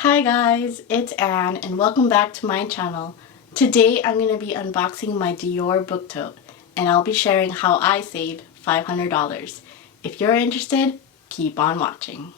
Hi guys, it's Anne and welcome back to my channel. Today I'm going to be unboxing my Dior book tote and I'll be sharing how I saved $500. If you're interested, keep on watching.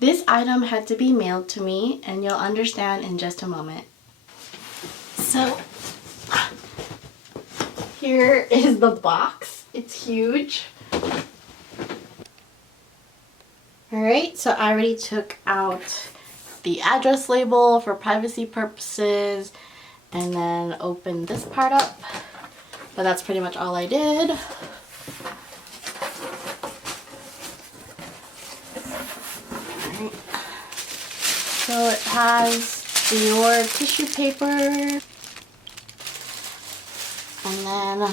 This item had to be mailed to me and you'll understand in just a moment. So here is the box. It's huge. Alright, so I already took out the address label for privacy purposes and then opened this part up, but that's pretty much all I did. Alright. So it has Dior tissue paper and then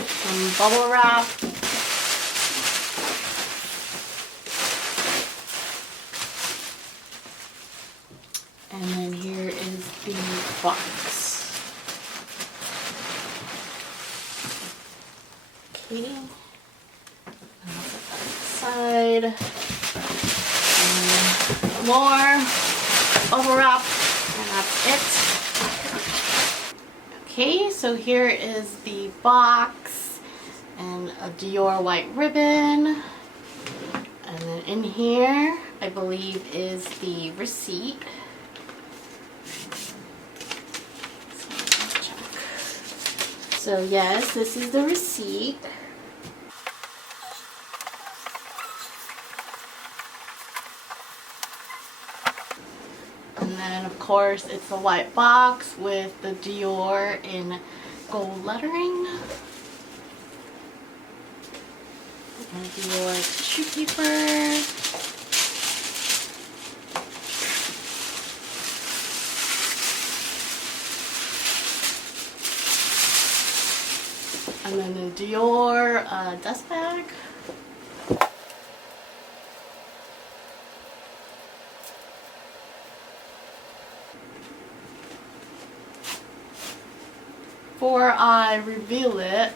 some bubble wrap. And then here is the box. Okay. I'll put that aside. And more bubble wrap. And that's it. Okay, so here is the box. And a Dior white ribbon. And then in here, I believe, is the receipt. So yes, this is the receipt. And then of course it's a white box with the Dior in gold lettering. And Dior tissue paper. And then the Dior dust bag. Before I reveal it,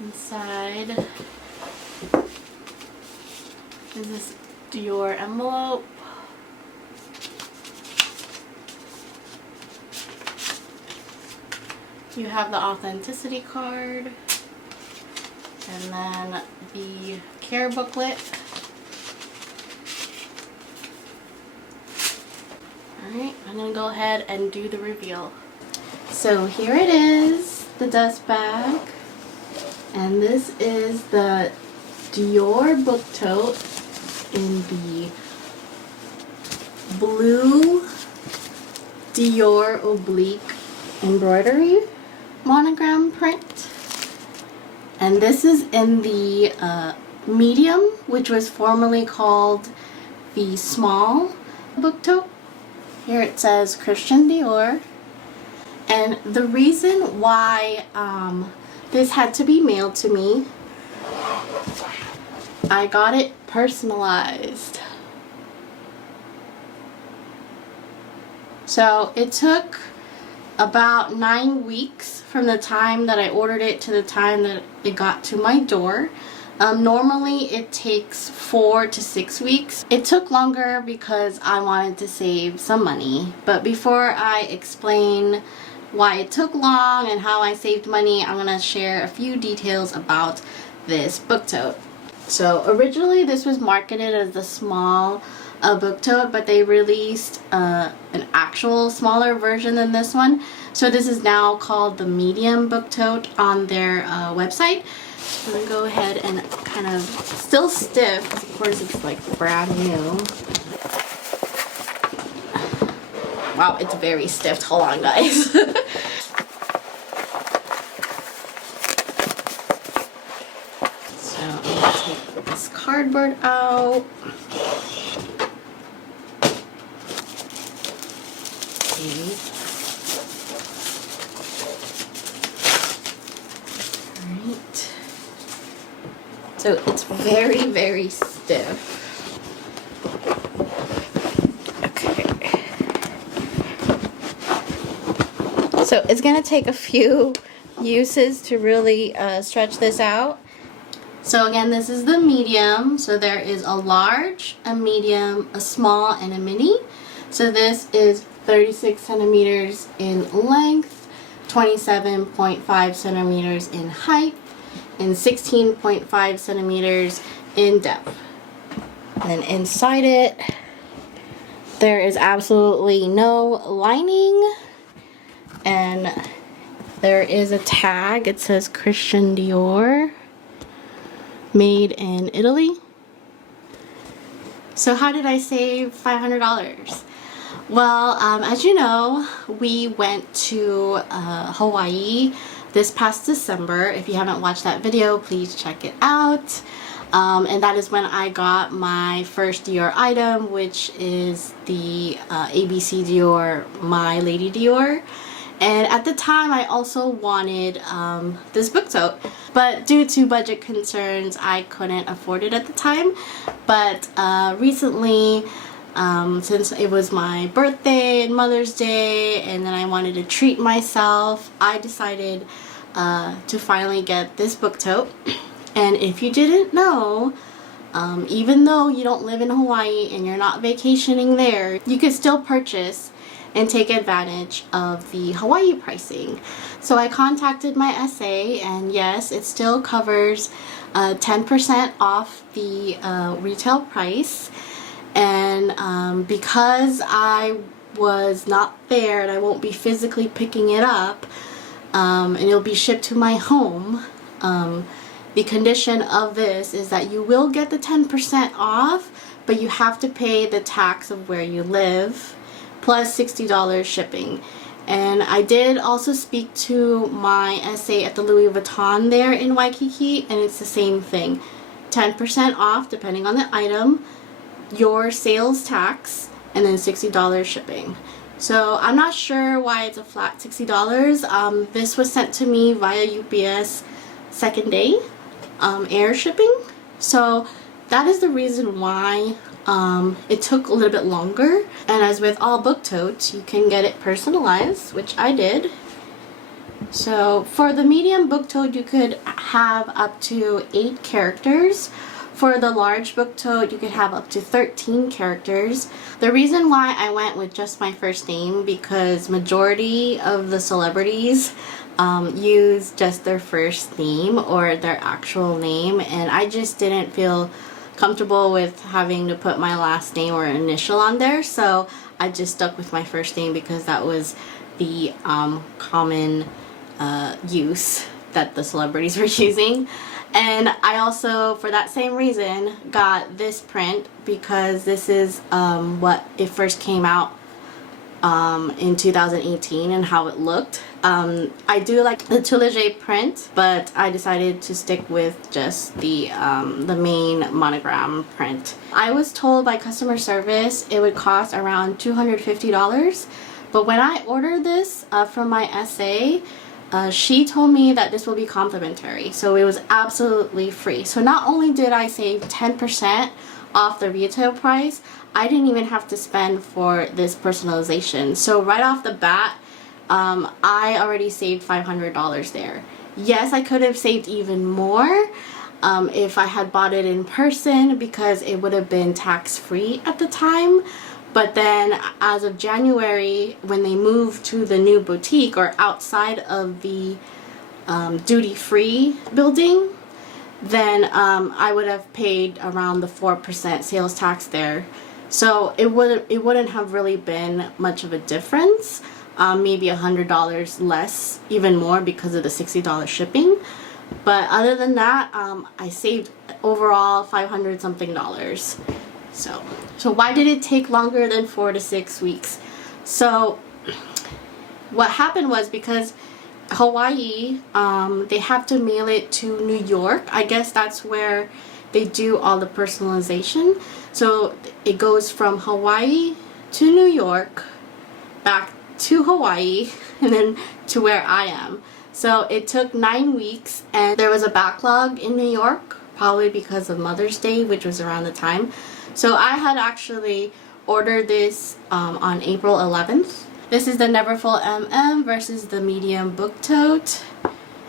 inside is this Dior envelope. You have the authenticity card and then the care booklet. Alright, I'm going to go ahead and do the reveal. So here it is, the dust bag. And this is the Dior book tote in the blue Dior oblique embroidery monogram print, and this is in the medium, which was formerly called the small book tote. Here it says Christian Dior, and the reason why this had to be mailed to me, I got it personalized. So it took about 9 weeks from the time that I ordered it to the time that it got to my door. Normally it takes 4 to 6 weeks. It took longer because I wanted to save some money. But before I explain why it took long and how I saved money, I'm going to share a few details about this book tote. So originally this was marketed as the small book tote, but they released an actual smaller version than this one. So this is now called the medium book tote on their website. I'm going to go ahead and kind of, still stiff, because of course it's like brand new. Wow, it's very stiff. Hold on, guys. So I'm going to take this cardboard out. Alright. So it's very, very stiff. Okay. So it's going to take a few uses to really stretch this out. So again, this is the medium. So there is a large, a medium, a small, and a mini. So this is 36 centimeters in length, 27.5 centimeters in height, and 16.5 centimeters in depth. And inside it, there is absolutely no lining, and there is a tag. It says Christian Dior, made in Italy. So how did I save $500? Well, as you know, we went to Hawaii this past December. If you haven't watched that video, please check it out. And that is when I got my first Dior item, which is the ABC Dior My Lady Dior. And at the time, I also wanted this book tote, but due to budget concerns, I couldn't afford it at the time. But recently, since it was my birthday and Mother's Day, and then I wanted to treat myself, I decided to finally get this book tote. And if you didn't know, even though you don't live in Hawaii and you're not vacationing there, you can still purchase and take advantage of the Hawaii pricing. So I contacted my SA, and yes, it still covers 10% off the retail price. And because I was not there and I won't be physically picking it up, and it'll be shipped to my home, the condition of this is that you will get the 10% off, but you have to pay the tax of where you live, plus $60 shipping. And I did also speak to my SA at the Louis Vuitton there in Waikiki, and it's the same thing. 10% off depending on the item, your sales tax, and then $60 shipping. So I'm not sure why it's a flat $60. This was sent to me via UPS second day, air shipping. So that is the reason why it took a little bit longer. And as with all book totes, you can get it personalized, which I did. So for the medium book tote, you could have up to 8 characters. For the large book tote, you could have up to 13 characters. The reason why I went with just my first name, because majority of the celebrities use just their first name or their actual name, and I just didn't feel comfortable with having to put my last name or initial on there, so I just stuck with my first name because that was the common use that the celebrities were using. And I also, for that same reason, got this print because this is what it first came out in 2018 and how it looked. I do like the Tote print, but I decided to stick with just the main monogram print. I was told by customer service it would cost around $250, but when I ordered this from my SA, she told me that this will be complimentary, so it was absolutely free. So not only did I save 10% off the retail price, I didn't even have to spend for this personalization. So right off the bat, I already saved $500 there. Yes, I could have saved even more if I had bought it in person, because it would have been tax-free at the time. But then as of January, when they moved to the new boutique or outside of the duty-free building, then I would have paid around the 4% sales tax there. So it wouldn't have really been much of a difference. Maybe $100 less, even more, because of the $60 shipping. But other than that, I saved overall $500 something. So why did it take longer than 4 to 6 weeks? So what happened was, because Hawaii, they have to mail it to New York. I guess that's where they do all the personalization. So it goes from Hawaii to New York, back to Hawaii, and then to where I am. So it took 9 weeks, and there was a backlog in New York, probably because of Mother's Day, which was around the time. So I had actually ordered this on April 11th. This is the Neverfull MM versus the medium book tote.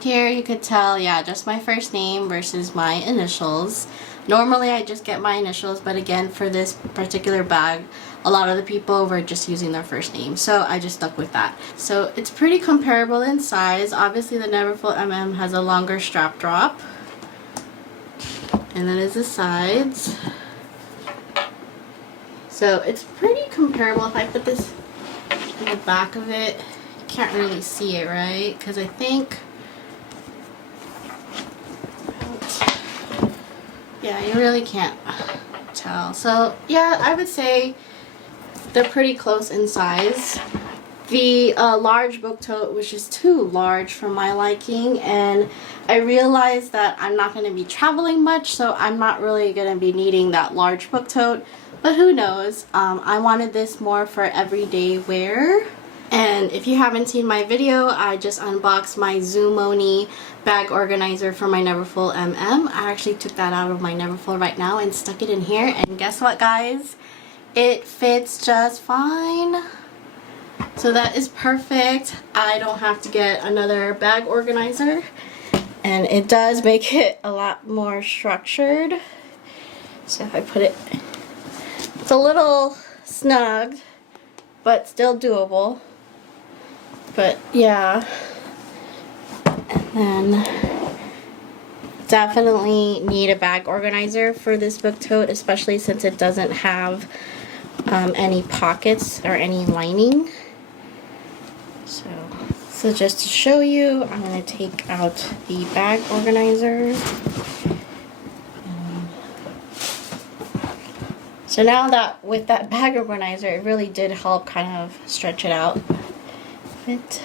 Here you could tell, yeah, just my first name versus my initials. Normally I just get my initials, but again, for this particular bag, a lot of the people were just using their first name, so I just stuck with that. So it's pretty comparable in size. Obviously the Neverfull MM has a longer strap drop. And then is the sides. So it's pretty comparable. If I put this in the back of it, you can't really see it, right? Because I think, yeah, you really can't tell. So yeah, I would say they're pretty close in size. The large book tote was just too large for my liking, and I realized that I'm not going to be traveling much, so I'm not really going to be needing that large book tote, but who knows. I wanted this more for everyday wear. And if you haven't seen my video, I just unboxed my Zoomoni bag organizer for my Neverfull MM. I actually took that out of my Neverfull right now and stuck it in here, and guess what, guys? It fits just fine. So that is perfect. I don't have to get another bag organizer, and it does make it a lot more structured. So if I put it, it's a little snug, but still doable. But yeah, and then definitely need a bag organizer for this book tote, especially since it doesn't have any pockets or any lining. So just to show you, I'm going to take out the bag organizer. So now that with that bag organizer, it really did help kind of stretch it out a bit.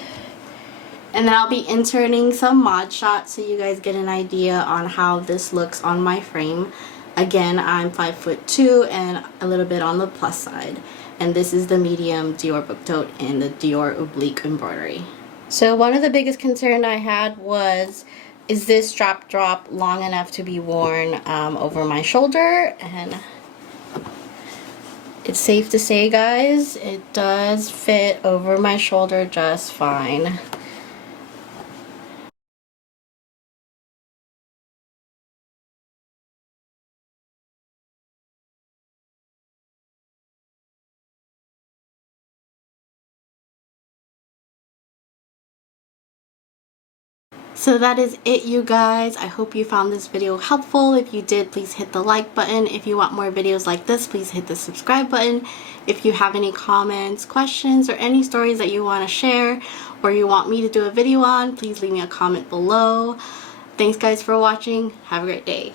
And then I'll be inserting some mod shots so you guys get an idea on how this looks on my frame. Again, I'm 5'2" and a little bit on the plus side. And this is the medium Dior book tote in the Dior oblique embroidery. So one of the biggest concerns I had was, is this strap drop long enough to be worn over my shoulder? And it's safe to say, guys, it does fit over my shoulder just fine. So that is it, you guys. I hope you found this video helpful. If you did, please hit the like button. If you want more videos like this, please hit the subscribe button. If you have any comments, questions, or any stories that you want to share or you want me to do a video on, please leave me a comment below. Thanks guys for watching. Have a great day.